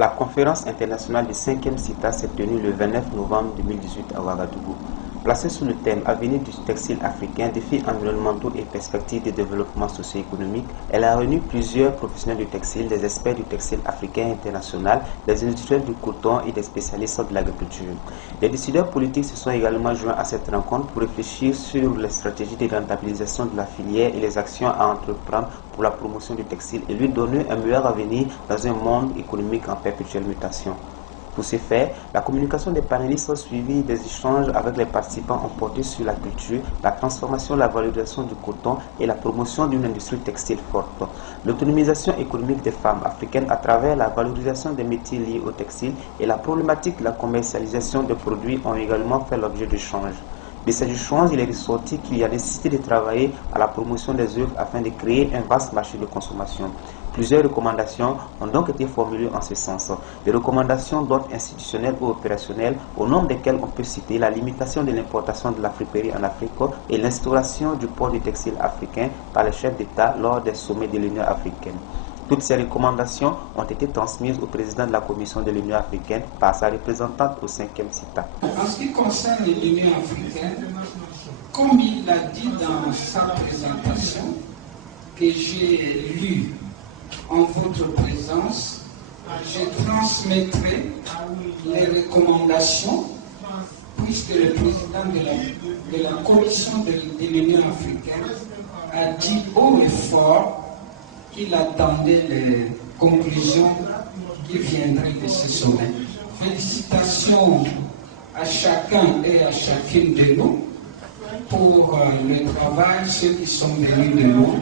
La conférence internationale du 5e CITA s'est tenue le 29 novembre 2018 à Ouagadougou. Placée sous le thème Avenir du textile africain, défis environnementaux et perspectives de développement socio-économique, elle a réuni plusieurs professionnels du textile, des experts du textile africain international, des industriels du coton et des spécialistes de l'agriculture. Les décideurs politiques se sont également joints à cette rencontre pour réfléchir sur les stratégies de rentabilisation de la filière et les actions à entreprendre pour la promotion du textile et lui donner un meilleur avenir dans un monde économique en perpétuelle mutation. Pour ce faire, la communication des panélistes suivie des échanges avec les participants ont porté sur la culture, la transformation, la valorisation du coton et la promotion d'une industrie textile forte. L'autonomisation économique des femmes africaines à travers la valorisation des métiers liés au textile et la problématique de la commercialisation des produits ont également fait l'objet d'échanges. De ces échanges, il est ressorti qu'il y a nécessité de travailler à la promotion des œuvres afin de créer un vaste marché de consommation. Plusieurs recommandations ont donc été formulées en ce sens. Des recommandations d'ordre institutionnel ou opérationnel, au nombre desquelles on peut citer la limitation de l'importation de la friperie en Afrique et l'instauration du port du textile africain par les chefs d'État lors des sommets de l'Union africaine. Toutes ces recommandations ont été transmises au président de la Commission de l'Union africaine par sa représentante au 5e CITA. En ce qui concerne l'Union africaine, comme il l'a dit dans sa présentation, que j'ai lue en votre présence, je transmettrai les recommandations puisque le président de la Commission de l'Union africaine a dit haut et fort qu'il attendait les conclusions qui viendraient de ce sommet. Félicitations à chacun et à chacune de nous pour le travail, ceux qui sont venus de loin.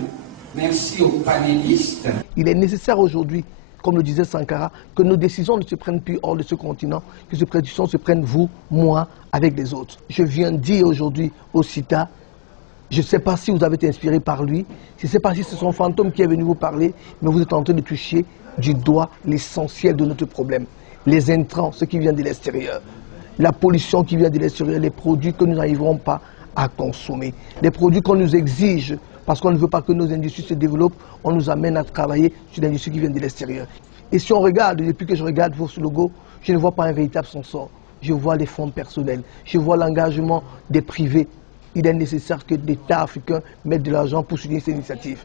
Merci aux panélistes. Il est nécessaire aujourd'hui, comme le disait Sankara, que nos décisions ne se prennent plus hors de ce continent, que ces décisions se prennent vous, moi, avec les autres. Je viens dire aujourd'hui au CITA, je ne sais pas si vous avez été inspiré par lui, je ne sais pas si c'est son fantôme qui est venu vous parler, mais vous êtes en train de toucher du doigt l'essentiel de notre problème. Les intrants, ce qui vient de l'extérieur, la pollution qui vient de l'extérieur, les produits que nous n'arriverons pas à consommer, les produits qu'on nous exige parce qu'on ne veut pas que nos industries se développent, on nous amène à travailler sur l'industrie qui vient de l'extérieur. Et si on regarde, depuis que je regarde vos logos, je ne vois pas un véritable sponsor. Je vois les fonds personnels, je vois l'engagement des privés. Il est nécessaire que l'État africain mette de l'argent pour soutenir ces initiatives.